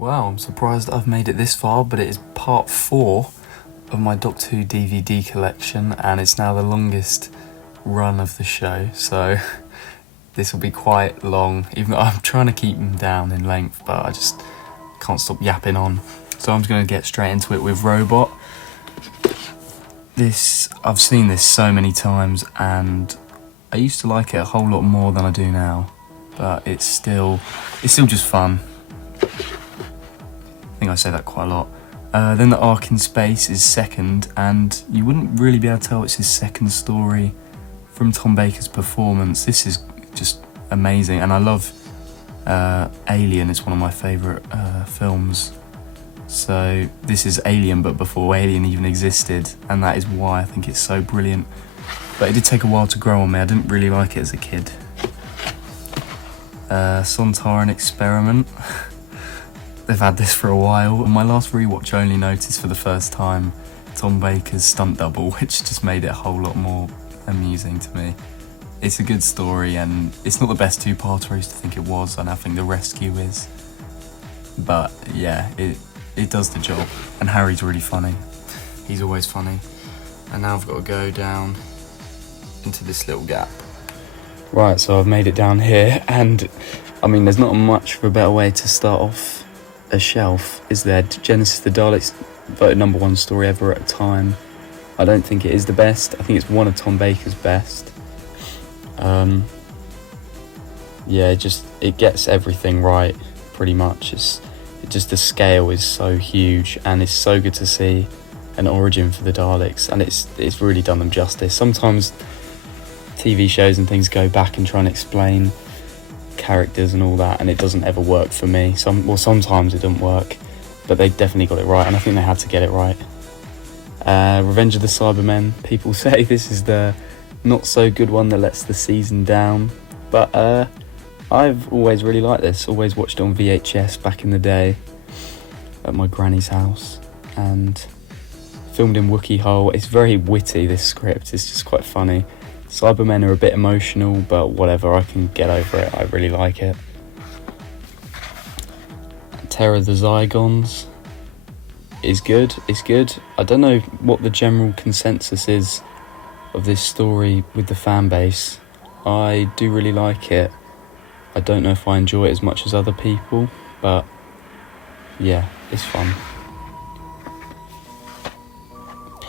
Wow, I'm surprised I've made it this far, but it is part 4 of my Doctor Who DVD collection, and it's now the longest run of the show, so this will be quite long, even though I'm trying to keep them down in length, but I just can't stop yapping on. So I'm just going to get straight into it with Robot. I've seen this so many times, and I used to like it a whole lot more than I do now, but it's still just fun. I think I say that quite a lot. Then The Ark in Space is second, and you wouldn't really be able to tell it's his second story from Tom Baker's performance. This is just amazing, and I love Alien. It's one of my favourite films. So this is Alien, but before Alien even existed, and that is why I think it's so brilliant. But it did take a while to grow on me. I didn't really like it as a kid. Sontaran Experiment. They've had this for a while. On my last rewatch, I only noticed for the first time Tom Baker's stunt double, which just made it a whole lot more amusing to me. It's a good story, and it's not the best two-parter I used to think it was, and I think The Rescue is. But yeah, it does the job, and Harry's really funny. He's always funny. And now I've got to go down into this little gap. Right, so I've made it down here, and I mean, there's not much of a better way to start off a shelf, is there? Genesis of the Daleks, voted #1 story ever at a time. I don't think it is the best. I think it's one of Tom Baker's best. Yeah, it gets everything right, pretty much. The scale is so huge, and it's so good to see an origin for the Daleks, and it's really done them justice. Sometimes TV shows and things go back and try and explain characters and all that, and it doesn't ever work for me. Sometimes it doesn't work, but they definitely got it right, and I think they had to get it right. Revenge of the Cybermen. People say this is the not so good one that lets the season down, but I've always really liked this. Always watched it on VHS back in the day at my granny's house, and filmed in Wookiee Hole. It's very witty, this script. It's just quite funny. Cybermen are a bit emotional, but whatever, I can get over it. I really like it. Terror of the Zygons is good. It's good. I don't know what the general consensus is of this story with the fan base. I do really like it. I don't know if I enjoy it as much as other people, but yeah, it's fun.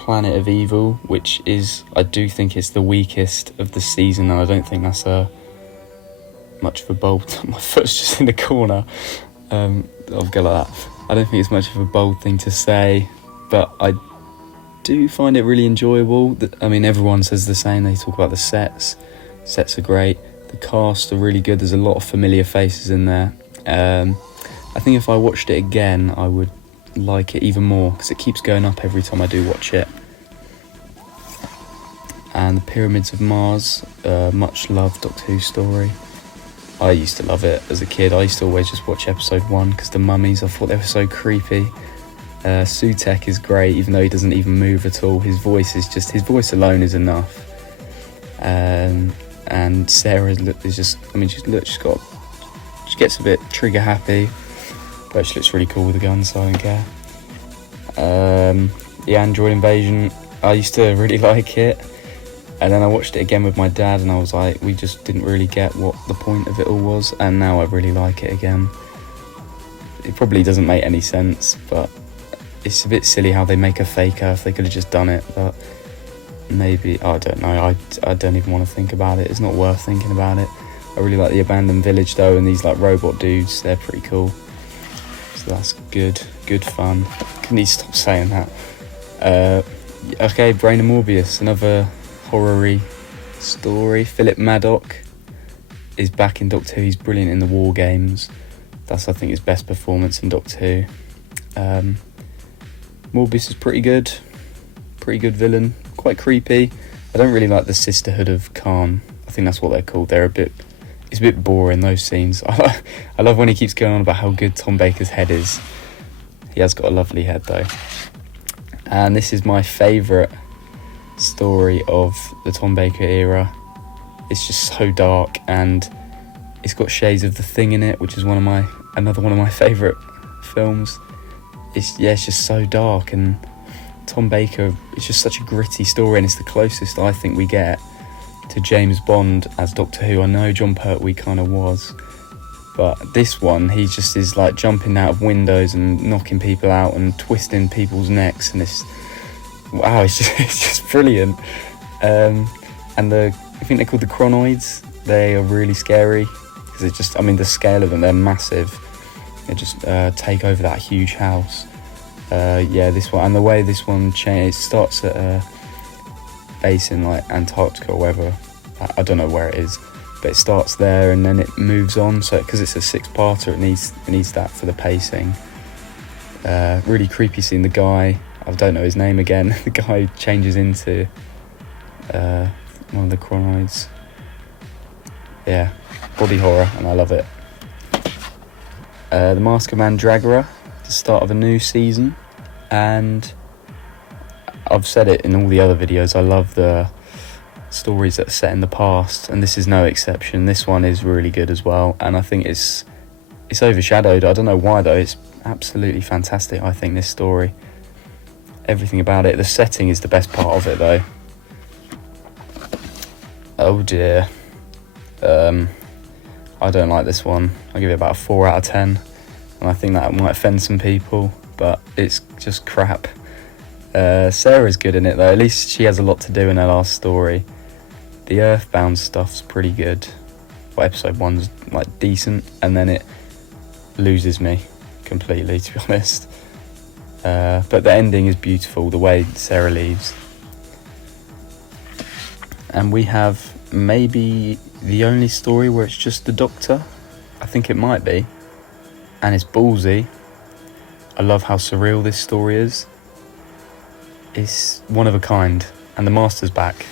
Planet of Evil, which is, I do think it's the weakest of the season, and I don't think that's much of a bold. My foot's just in the corner. I'll go like that. I don't think it's much of a bold thing to say, but I do find it really enjoyable. I mean, everyone says the same. They talk about the sets. Sets are great. The cast are really good. There's a lot of familiar faces in there. I think if I watched it again, I would like it even more, because it keeps going up every time I do watch it. And the Pyramids of Mars, much loved Doctor Who story. I used to love it as a kid. I used to always just watch episode 1 because the mummies, I thought they were so creepy. Sutekh is great, even though he doesn't even move at all. His voice alone is enough. And Sarah is just, I mean, she gets a bit trigger happy, but she looks really cool with the gun, so I don't care. The Android Invasion, I used to really like it, and then I watched it again with my dad, and I was like, we just didn't really get what the point of it all was, and now I really like it again. It probably doesn't make any sense, but it's a bit silly how they make a fake Earth. They could have just done it, but maybe, I don't know, I don't even want to think about it. It's not worth thinking about it. I really like the abandoned village though, and these like robot dudes, they're pretty cool. So that's good fun. Can you stop saying that? Okay, Brain of Morbius, another horror-y story. Philip Maddock is back in Doctor Who. He's brilliant in the War Games. That's, I think, his best performance in Doctor Who. Morbius is pretty good villain, quite creepy. I don't really like the Sisterhood of Khan. I think that's what they're called. It's a bit boring, those scenes. I love when he keeps going on about how good Tom Baker's head is. He has got a lovely head though. And this is my favourite story of the Tom Baker era. It's just so dark, and it's got shades of The Thing in it, which is another one of my favourite films. It's just so dark, and Tom Baker, it's just such a gritty story, and it's the closest I think we get to James Bond as Doctor Who. I know Jon Pertwee kind of was, but this one, he just is like jumping out of windows and knocking people out and twisting people's necks, and it's just brilliant. And I think they're called the Chronoids. They are really scary because it's just, the scale of them, they're massive. They just take over that huge house. This one, and the way this one it starts at a base in like Antarctica or wherever. I don't know where it is, but it starts there and then it moves on. So because it's a 6-parter, it needs that for the pacing. Really creepy scene. The guy, I don't know his name again. The guy changes into one of the Chronoids. Yeah, body horror, and I love it. The Mask of Mandragora, the start of a new season, and I've said it in all the other videos, I love the stories that are set in the past, and this is no exception. This one is really good as well, and I think it's overshadowed. I don't know why though. It's absolutely fantastic, I think, this story. Everything about it. The setting is the best part of it though. Oh dear. I don't like this one. I'll give it about a 4 out of 10, and I think that might offend some people, but it's just crap. Sarah's good in it though. At least she has a lot to do in her last story. The Earthbound stuff's pretty good. Well, episode 1's like decent, and then it loses me completely, to be honest. But the ending is beautiful, the way Sarah leaves. And we have maybe the only story where it's just the Doctor. I think it might be. And it's ballsy. I love how surreal this story is. It's one of a kind, and the Master's back,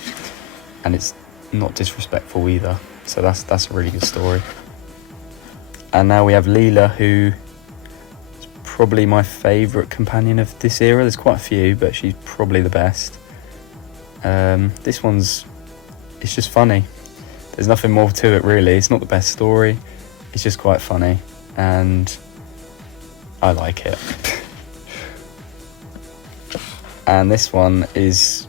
and it's not disrespectful either. So that's a really good story. And now we have Leela, who is probably my favourite companion of this era. There's quite a few, but she's probably the best. This one's, it's just funny. There's nothing more to it really. It's not the best story. It's just quite funny, and I like it. And this one is,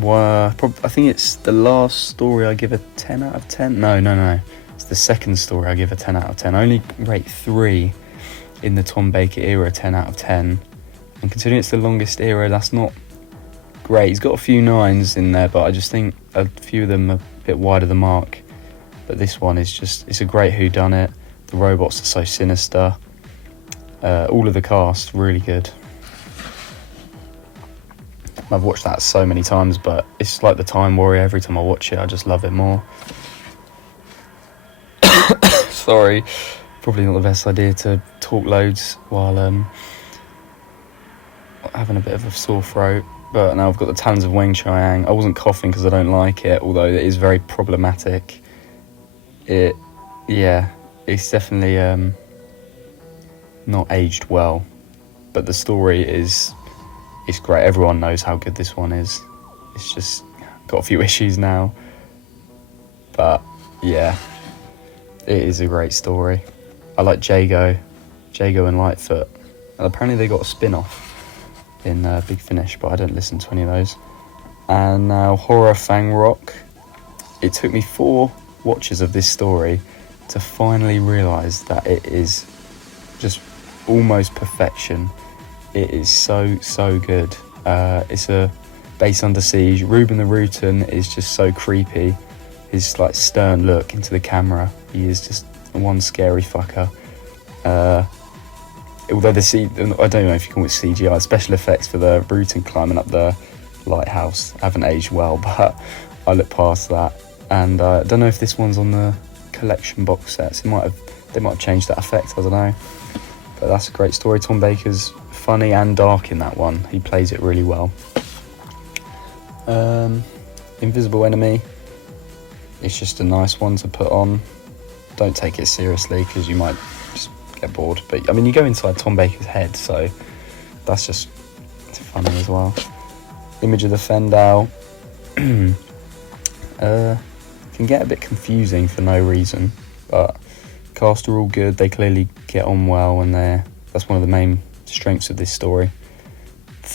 I think it's the last story I give a 10 out of 10. No. It's the second story I give a 10 out of 10. I only rate 3 in the Tom Baker era 10 out of 10. And considering it's the longest era, that's not great. He's got a few 9s in there, but I just think a few of them are a bit wide of the mark. But this one is just, it's a great whodunit. The robots are so sinister. All of the cast, really good. I've watched that so many times, but it's like the Time Warrior. Every time I watch it, I just love it more. Sorry, probably not the best idea to talk loads while having a bit of a sore throat. But now I've got the Talons of Weng-Chiang. I wasn't coughing because I don't like it, although it is very problematic. It's definitely not aged well, but the story it's great. Everyone knows how good this one is. It's just got a few issues now, but yeah, it is a great story. I like Jago and Lightfoot, and apparently they got a spin-off in Big Finish, but I don't listen to any of those. And now Horror Fang Rock. It took me 4 watches of this story to finally realise that it is just almost perfection. It is so good. It's a base under siege. Ruben the Rutan is just so creepy. His like stern look into the camera. He is just one scary fucker. Although I don't know if you call it CGI, special effects for the Rutan climbing up the lighthouse haven't aged well, but I look past that. And I don't know if this one's on the collection box sets. They might have changed that effect. I don't know. But that's a great story. Tom Baker's funny and dark in that one. He plays it really well. Invisible Enemy. It's just a nice one to put on. Don't take it seriously because you might just get bored. But you go inside Tom Baker's head, so that's just funny as well. Image of the Fendal. Can get a bit confusing for no reason, but cast are all good. They clearly get on well, and they're That's one of the main strengths of this story.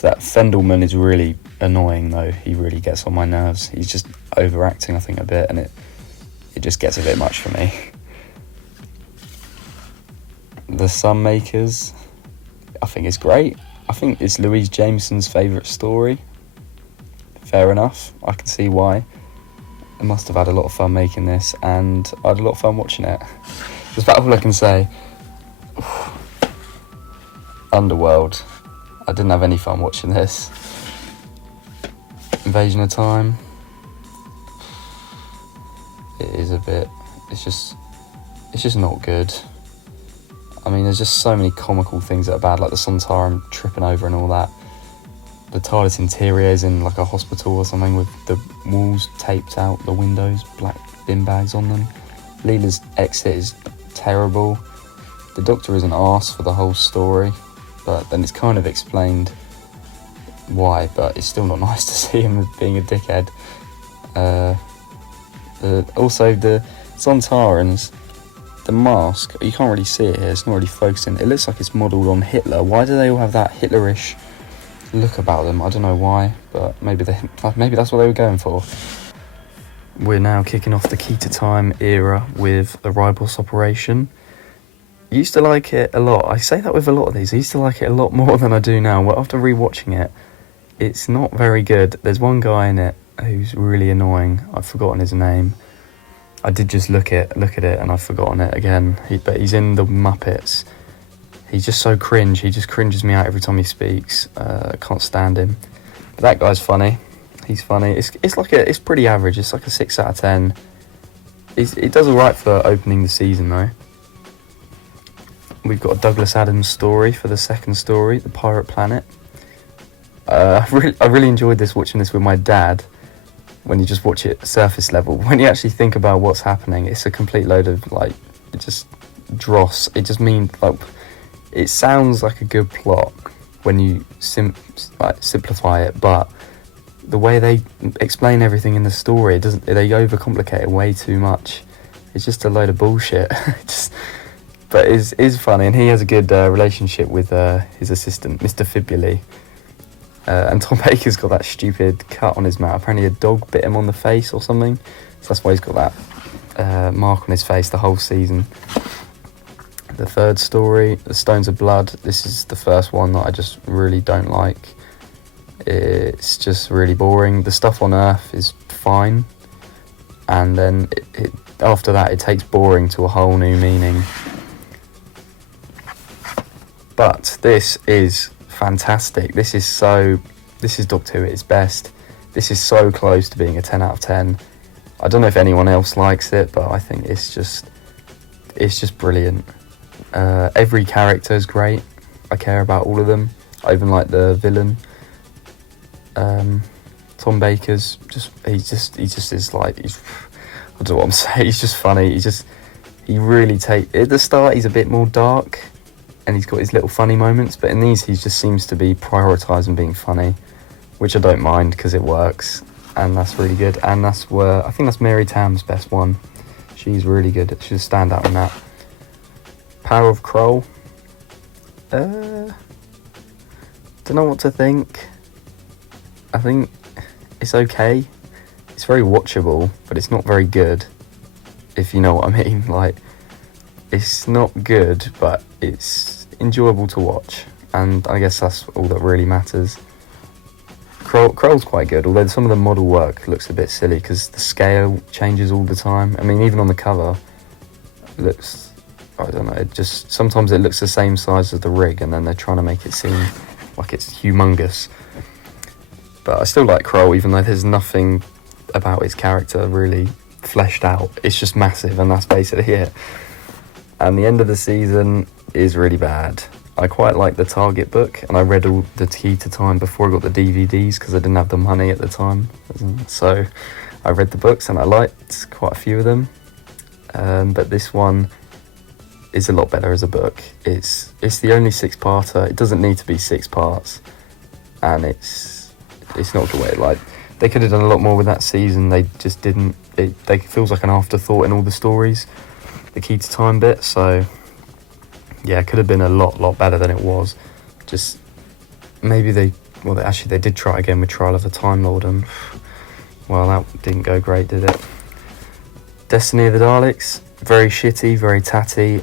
That Fendelman is really annoying though. He really gets on my nerves. He's just overacting, I think, a bit, and it just gets a bit much for me. The Sunmakers, I think it's great. I think it's Louise Jameson's favourite story. Fair enough, I can see why. I must have had a lot of fun making this, and I had a lot of fun watching it. That's about all I can say. Underworld, I didn't have any fun watching this. Invasion of Time, it is a bit, it's just not good. I mean, there's just so many comical things that are bad, like the Sontaran tripping over and all that. The TARDIS interior is in like a hospital or something with the walls taped out, the windows, black bin bags on them. Leela's exit is terrible. The Doctor is an arse for the whole story, but then it's kind of explained why, but it's still not nice to see him being a dickhead. Also, the Sontarans, the mask, you can't really see it here, it's not really focusing. It looks like it's modelled on Hitler. Why do they all have that Hitlerish look about them? I don't know why, but maybe that's what they were going for. We're now kicking off the Key to Time era with the Ribos operation. I used to like it a lot. I say that with a lot of these. I used to like it a lot more than I do now. Well, after rewatching it, it's not very good. There's one guy in it who's really annoying. I've forgotten his name. I did just look at it and I've forgotten it again. But he's in the Muppets. He's just so cringe. He just cringes me out every time he speaks. I can't stand him. But that guy's funny. He's funny. It's pretty average. It's like a 6 out of 10. It does alright for opening the season though. We've got a Douglas Adams story for the second story, The Pirate Planet. I really enjoyed watching this with my dad. When you just watch it surface level, when you actually think about what's happening, it's a complete load of it just dross. It just means it sounds like a good plot when you simplify it, but the way they explain everything in the story, they overcomplicate it way too much. It's just a load of bullshit. But it is funny, and he has a good relationship with his assistant, Mr. Fibuli. And Tom Baker's got that stupid cut on his mouth. Apparently a dog bit him on the face or something. So that's why he's got that mark on his face the whole season. The third story, The Stones of Blood. This is the first one that I just really don't like. It's just really boring. The stuff on Earth is fine. And then after that it takes boring to a whole new meaning. But this is fantastic. This is Doctor Who at its best. This is so close to being a 10 out of 10. I don't know if anyone else likes it, but I think it's just brilliant. Every character is great. I care about all of them. I even like the villain. Tom Baker's he just is like, I don't know what I'm saying. He's just funny. He really at the start he's a bit more dark. And he's got his little funny moments, but in these he just seems to be prioritising being funny, which I don't mind because it works, and that's really good. And I think that's Mary Tam's best one. She's really good. She's a standout in that. Power of Kroll. Don't know what to think. I think it's okay. It's very watchable, but it's not very good, if you know what I mean. It's not good, but it's enjoyable to watch, and I guess that's all that really matters. Kroll's quite good, although some of the model work looks a bit silly because the scale changes all the time. I mean, even on the cover, it looks, I don't know, sometimes it looks the same size as the rig, and then they're trying to make it seem like it's humongous. But I still like Kroll, even though there's nothing about his character really fleshed out. It's just massive, and that's basically it. And the end of the season is really bad. I quite like the Target book, and I read all the Key to Time before I got the DVDs because I didn't have the money at the time. So I read the books and I liked quite a few of them. But this one is a lot better as a book. It's the only 6-parter. It doesn't need to be 6 parts, and it's not good. They could have done a lot more with that season. They just didn't. It feels like an afterthought in all the stories, the Key to Time bit. So yeah, it could have been a lot better than it was. Just maybe they did try again with Trial of the Time Lord, and well, that didn't go great, did it? Destiny of the Daleks, very shitty, very tatty,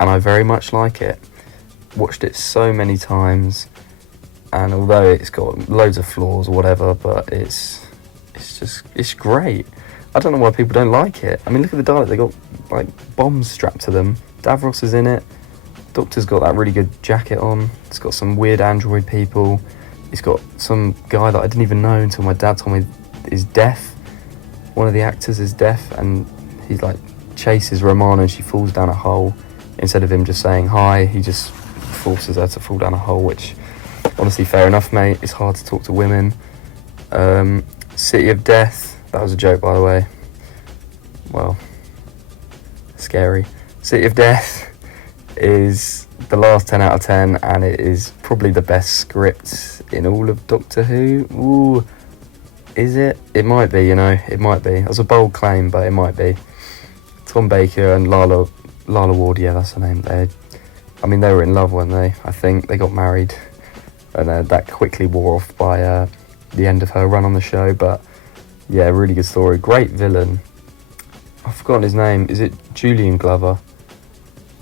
and I very much like it. Watched it so many times, and although it's got loads of flaws or whatever, but it's great. I don't know why people don't like it. I mean, look at the Dalek, they got like bombs strapped to them. Davros is in it. Doctor's got that really good jacket on. It's got some weird android people. It's got some guy that I didn't even know until my dad told me is deaf. One of the actors is deaf, and he like chases Romana and she falls down a hole. Instead of him just saying hi, he just forces her to fall down a hole, which honestly, fair enough, mate. It's hard to talk to women. City of Death, that was a joke, by the way. Well, scary. City of Death is the last 10 out of 10, and it is probably the best script in all of Doctor Who. Ooh, is it? It might be, it might be. It was a bold claim, but it might be. Tom Baker and Lala Ward, yeah, that's her name. They were in love, weren't they? I think they got married, and that quickly wore off by the end of her run on the show. But yeah, really good story. Great villain. I've forgotten his name. Is it Julian Glover?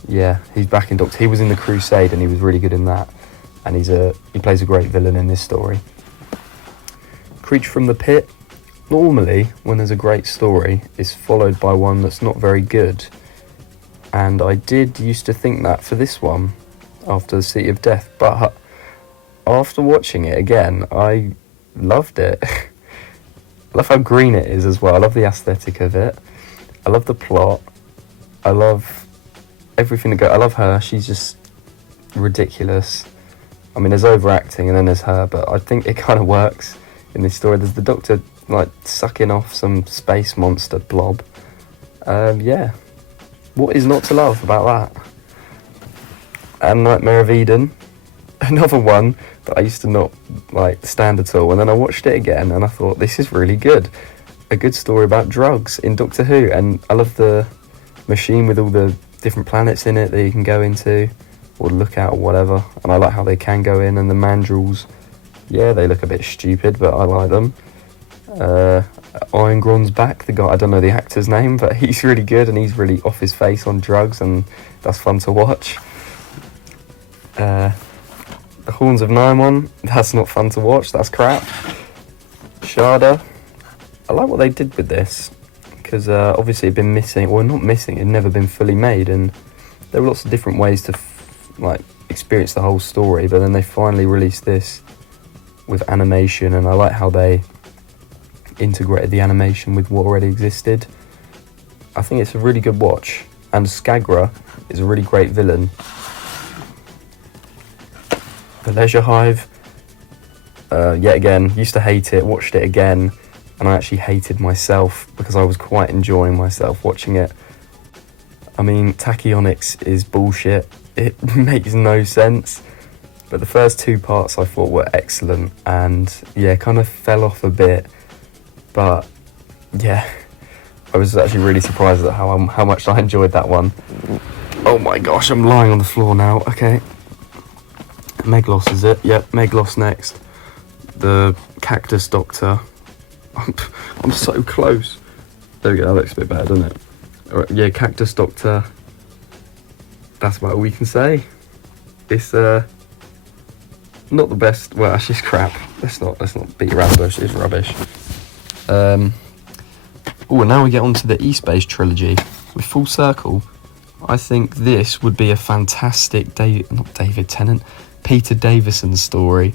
Yeah, he's back in Doctor. He was in The Crusade, and he was really good in that. And he plays a great villain in this story. Creature from the Pit. Normally, when there's a great story, it's followed by one that's not very good. And I did used to think that for this one, after the City of Death. But after watching it again, I loved it. I love how green it is as well. I love the aesthetic of it. I love the plot. I love everything to go. I love her. She's just ridiculous. I mean, there's overacting and then there's her, but I think it kind of works in this story. There's the Doctor like sucking off some space monster blob. Yeah, what is not to love about that? And Nightmare of Eden, another one that I used to not like stand at all, and then I watched it again and I thought, this is really good. A good story about drugs in Doctor Who, and I love the machine with all the different planets in it that you can go into or look at or whatever, and I like how they can go in, and the mandrels, yeah, they look a bit stupid, but I like them. Irongron's back, the guy, I don't know the actor's name, but he's really good, and he's really off his face on drugs, and that's fun to watch. The Horns of Nimon, that's not fun to watch, that's crap. Shada, I like what they did with this, because obviously it'd been missing, or not missing, it'd never been fully made, and there were lots of different ways to experience the whole story, but then they finally released this with animation, and I like how they integrated the animation with what already existed. I think it's a really good watch, and Skagra is a really great villain. The Leisure Hive, yet again, used to hate it, watched it again, and I actually hated myself because I was quite enjoying myself watching it. I mean, Tachyonics is bullshit, it makes no sense, but the first two parts I thought were excellent, and yeah, kind of fell off a bit, but yeah, I was actually really surprised at how much I enjoyed that one. Oh my gosh, I'm lying on the floor now. Okay, Meglos is it? Yep, Meglos next. The Cactus Doctor. I'm so close. There we go, that looks a bit better, doesn't it? Alright, yeah, Cactus Doctor. That's about all we can say. It's not the best. Well, actually, it's crap. Let's not beat around the bush. It's rubbish. And now we get on to the East-based trilogy with Full Circle. I think this would be a fantastic Peter Davison story.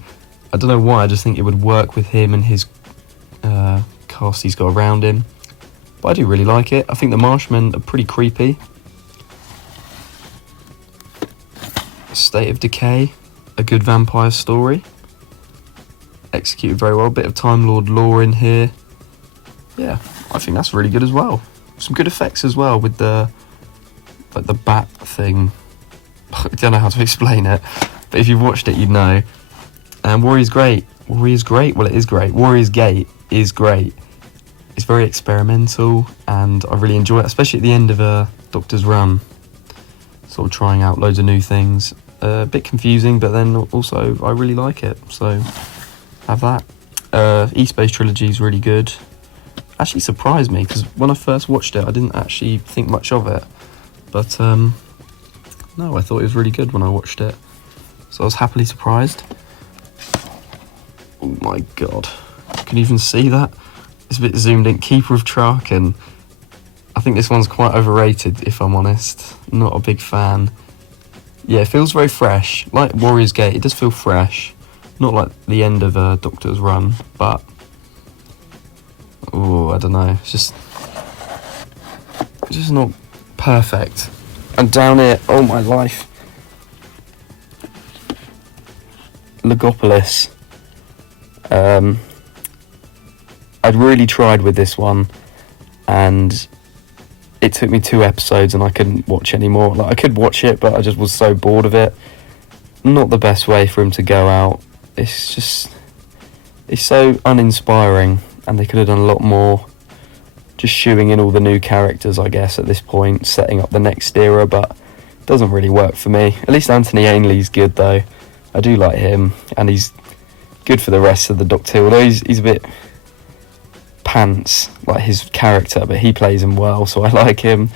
I don't know why, I just think it would work with him and his cast he's got around him. But I do really like it. I think the Marshmen are pretty creepy. State of Decay, a good vampire story. Executed very well. Bit of Time Lord lore in here. Yeah, I think that's really good as well. Some good effects as well with the bat thing. I don't know how to explain it, but if you've watched it, you'd know. And Warrior's great. Warrior's great. Well, it is great. Warrior's Gate is great. It's very experimental, and I really enjoy it, especially at the end of a Doctor's run. sort of trying out loads of new things. A bit confusing, but then also I really like it, so have that. East Base Trilogy is really good. Actually surprised me, because when I first watched it I didn't actually think much of it, but no, I thought it was really good when I watched it, so I was happily surprised. Oh my god, can you even see that? It's a bit zoomed in. Keeper of Traken. I think this one's quite overrated, if I'm honest. Not a big fan. Yeah, it feels very fresh. Like Warrior's Gate, it does feel fresh. Not like the end of Doctor's run, but... oh, I don't know. It's just not perfect. And down here, oh my life. Logopolis. I'd really tried with this one, and it took me 2 episodes and I couldn't watch anymore. Like, I could watch it, but I just was so bored of it. Not the best way for him to go out. It's so uninspiring, and they could have done a lot more. Just shooing in all the new characters, I guess, at this point, setting up the next era, but it doesn't really work for me. At least Anthony Ainley's good, though. I do like him, and he's good for the rest of the Doctor Who, although he's a bit pants, like his character, but he plays him well, so I like him.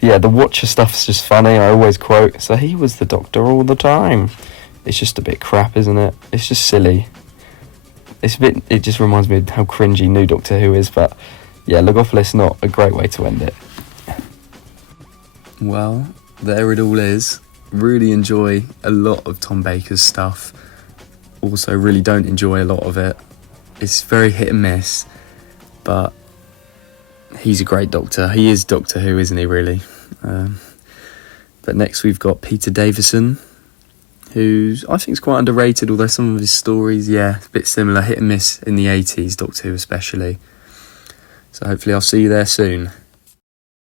Yeah, the Watcher stuff's just funny. I always quote, so he was the Doctor all the time. It's just a bit crap, isn't it? It's just silly. It just reminds me of how cringy New Doctor Who is, but yeah, Logopolis, not a great way to end it. Well, there it all is. Really enjoy a lot of Tom Baker's stuff. Also really don't enjoy a lot of it. It's very hit and miss, but he's a great Doctor. He is Doctor Who, isn't he, really? But next we've got Peter Davison, who I think is quite underrated, although some of his stories, yeah, a bit similar, hit and miss in the 80s, Doctor Who especially. So hopefully I'll see you there soon.